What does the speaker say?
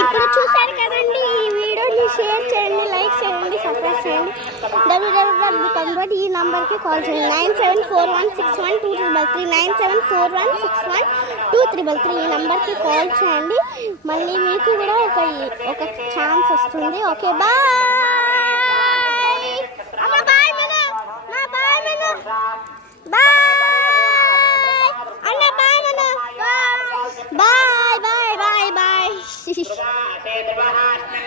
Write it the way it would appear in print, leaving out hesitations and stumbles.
ఇప్పుడు చూసారు కదండి, ఈ వీడియోని షేర్ చేయండి, లైక్ చేయండి, సబ్స్క్రైబ్ చేయండి. www.convert ఈ నంబర్కి కాల్ చేయండి. 9741612333 9741612333 ఈ నంబర్కి కాల్ చేయండి. మళ్ళీ మీకు కూడా ఒక ఛాన్స్ వస్తుంది. Okay, bye. Bye.